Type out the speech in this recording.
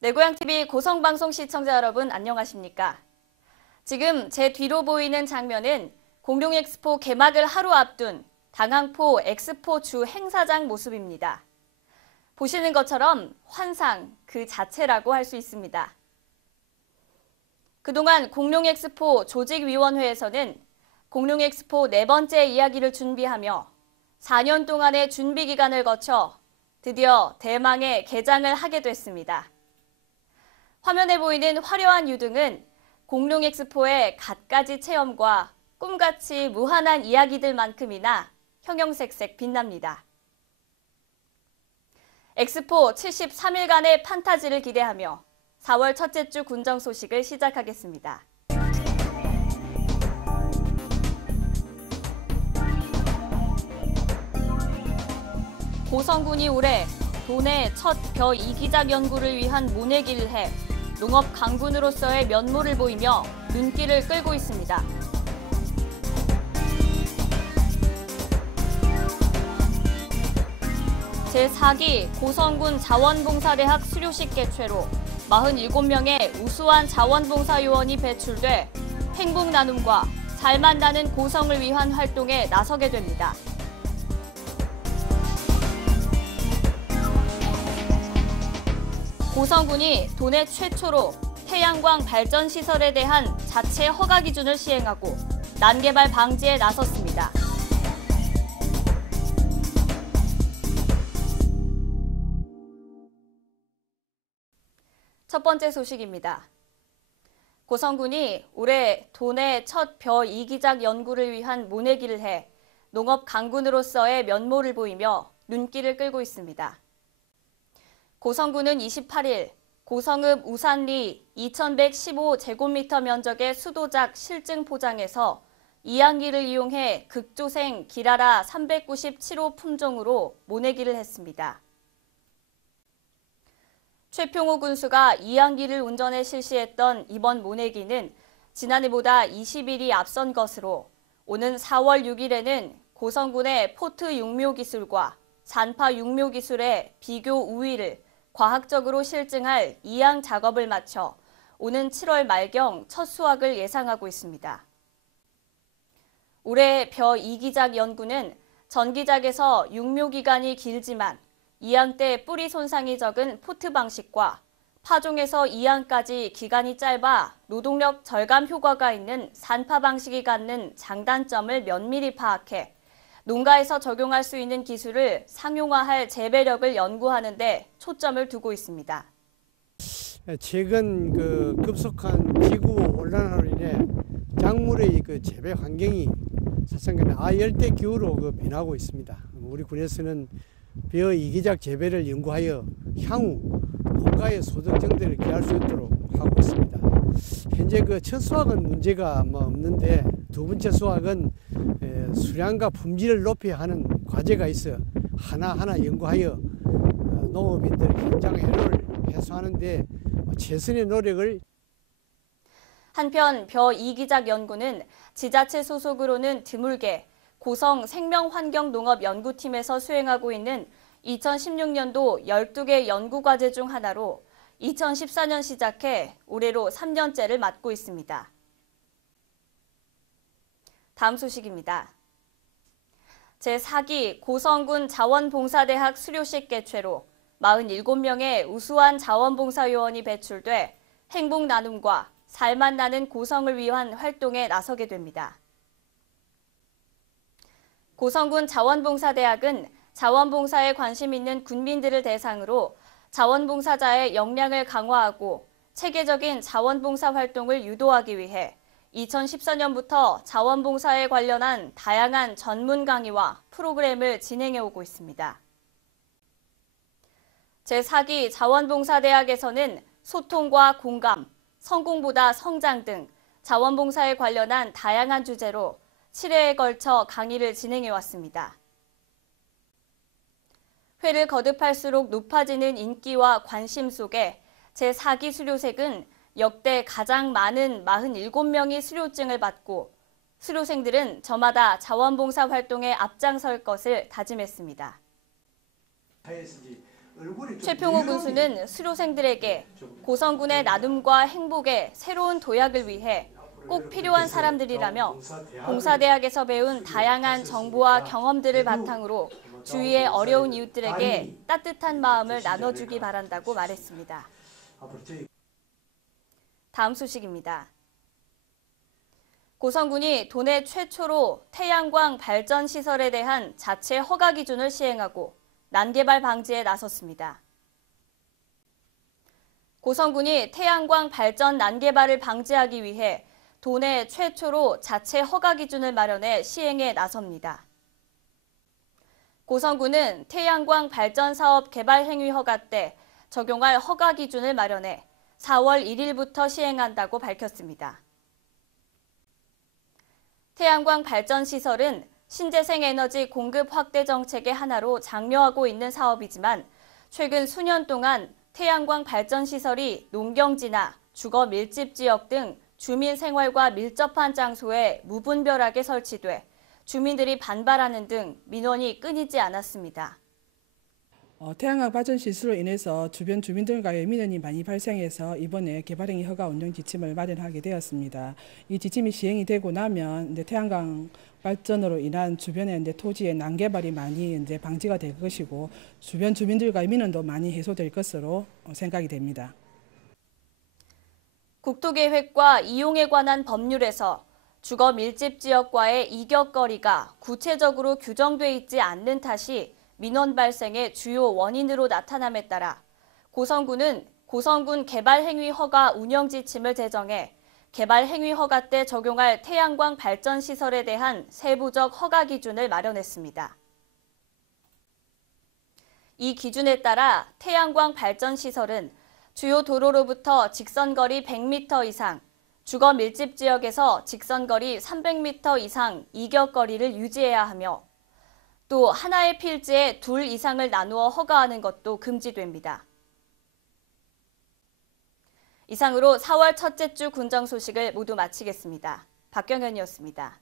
내고향TV 고성방송 시청자 여러분 안녕하십니까? 지금 제 뒤로 보이는 장면은 공룡엑스포 개막을 하루 앞둔 당항포 엑스포 주 행사장 모습입니다. 보시는 것처럼 환상 그 자체라고 할 수 있습니다. 그동안 공룡엑스포 조직위원회에서는 공룡엑스포 네 번째 이야기를 준비하며 4년 동안의 준비 기간을 거쳐 드디어 대망의 개장을 하게 됐습니다. 화면에 보이는 화려한 유등은 공룡엑스포의 갖가지 체험과 꿈같이 무한한 이야기들만큼이나 형형색색 빛납니다. 엑스포 73일간의 판타지를 기대하며 4월 첫째 주 군정 소식을 시작하겠습니다. 고성군이 올해 도내 첫 벼 이기작 연구를 위한 모내기를 해 농업 강군으로서의 면모를 보이며 눈길을 끌고 있습니다. 제4기 고성군 자원봉사대학 수료식 개최로 47명의 우수한 자원봉사 요원이 배출돼 행복 나눔과 잘 만나는 고성을 위한 활동에 나서게 됩니다. 고성군이 도내 최초로 태양광 발전 시설에 대한 자체 허가 기준을 시행하고 난개발 방지에 나섰습니다. 첫 번째 소식입니다. 고성군이 올해 도내 첫 벼 이기작 연구를 위한 모내기를 해 농업 강군으로서의 면모를 보이며 눈길을 끌고 있습니다. 고성군은 28일 고성읍 우산리 2115제곱미터 면적의 수도작 실증 포장에서 이항기를 이용해 극조생 기라라 397호 품종으로 모내기를 했습니다. 최평호 군수가 이항기를 운전해 실시했던 이번 모내기는 지난해보다 20일이 앞선 것으로 오는 4월 6일에는 고성군의 포트 육묘 기술과 잔파 육묘 기술의 비교 우위를 과학적으로 실증할 이항 작업을 마쳐 오는 7월 말경 첫 수확을 예상하고 있습니다. 올해 벼 이기작 연구는 전기작에서 육묘 기간이 길지만 이항 때 뿌리 손상이 적은 포트 방식과 파종에서 이항까지 기간이 짧아 노동력 절감 효과가 있는 산파 방식이 갖는 장단점을 면밀히 파악해 농가에서 적용할 수 있는 기술을 상용화할 재배력을 연구하는 데 초점을 두고 있습니다. 최근 급속한 지구 온난화로 인해 작물의 재배 환경이 사실상 아열대 기후로 변하고 있습니다. 우리 군에서는 벼 이기작 재배를 연구하여 향후 농가의 소득 증대를 기할 수 있도록 하고 있습니다. 현재 첫 수확은 문제가 없는데 두 번째 수확은 수량과 품질을 높여야 하는 과제가 있어 하나하나 연구하여 농업인들 현장 해로를 해소하는 데 최선의 노력을. 한편 벼 이기작 연구는 지자체 소속으로는 드물게 고성 생명환경농업연구팀에서 수행하고 있는 2016년도 12개 연구과제 중 하나로 2014년 시작해 올해로 3년째를 맡고 있습니다. 다음 소식입니다. 제4기 고성군 자원봉사대학 수료식 개최로 47명의 우수한 자원봉사 요원이 배출돼 행복 나눔과 잘 만나는 고성을 위한 활동에 나서게 됩니다. 고성군 자원봉사대학은 자원봉사에 관심 있는 군민들을 대상으로 자원봉사자의 역량을 강화하고 체계적인 자원봉사 활동을 유도하기 위해 2014년부터 자원봉사에 관련한 다양한 전문 강의와 프로그램을 진행해 오고 있습니다. 제4기 자원봉사대학에서는 소통과 공감, 성공보다 성장 등 자원봉사에 관련한 다양한 주제로 7회에 걸쳐 강의를 진행해 왔습니다. 회를 거듭할수록 높아지는 인기와 관심 속에 제4기 수료생은 역대 가장 많은 47명이 수료증을 받고 수료생들은 저마다 자원봉사 활동에 앞장설 것을 다짐했습니다. 사회에서 최평호 군수는 수료생들에게 고성군의 나눔과 행복에 새로운 도약을 위해 꼭 필요한 사람들이라며 봉사대학에서 배운 다양한 정보와 경험들을 바탕으로 주위의 어려운 이웃들에게 따뜻한 마음을 나눠주기 바란다고 말했습니다. 다음 소식입니다. 고성군이 도내 최초로 태양광 발전 시설에 대한 자체 허가 기준을 시행하고 난개발 방지에 나섰습니다. 고성군이 태양광 발전 난개발을 방지하기 위해 도내 최초로 자체 허가 기준을 마련해 시행에 나섭니다. 고성군은 태양광 발전 사업 개발 행위 허가 때 적용할 허가 기준을 마련해 4월 1일부터 시행한다고 밝혔습니다. 태양광 발전 시설은 신재생 에너지 공급 확대 정책의 하나로 장려하고 있는 사업이지만 최근 수년 동안 태양광 발전 시설이 농경지나 주거 밀집 지역 등 주민 생활과 밀접한 장소에 무분별하게 설치돼 주민들이 반발하는 등 민원이 끊이지 않았습니다. 태양광 발전 시설로 인해서 주변 주민들과의 민원이 많이 발생해서 이번에 개발행위 허가 운영 지침을 마련하게 되었습니다. 이 지침이 시행이 되고 나면 태양광 발전으로 인한 주변의 토지의 난개발이 많이 방지가 될 것이고 주변 주민들과의 민원도 많이 해소될 것으로 생각이 됩니다. 국토계획과 이용에 관한 법률에서 주거 밀집 지역과의 이격거리가 구체적으로 규정돼 있지 않는 탓이 민원 발생의 주요 원인으로 나타남에 따라 고성군은 고성군 개발행위 허가 운영 지침을 제정해 개발행위 허가 때 적용할 태양광 발전 시설에 대한 세부적 허가 기준을 마련했습니다. 이 기준에 따라 태양광 발전 시설은 주요 도로로부터 직선거리 100m 이상, 주거 밀집 지역에서 직선거리 300m 이상 이격거리를 유지해야 하며 또 하나의 필지에 둘 이상을 나누어 허가하는 것도 금지됩니다. 이상으로 4월 첫째 주 군정 소식을 모두 마치겠습니다. 박경현이었습니다.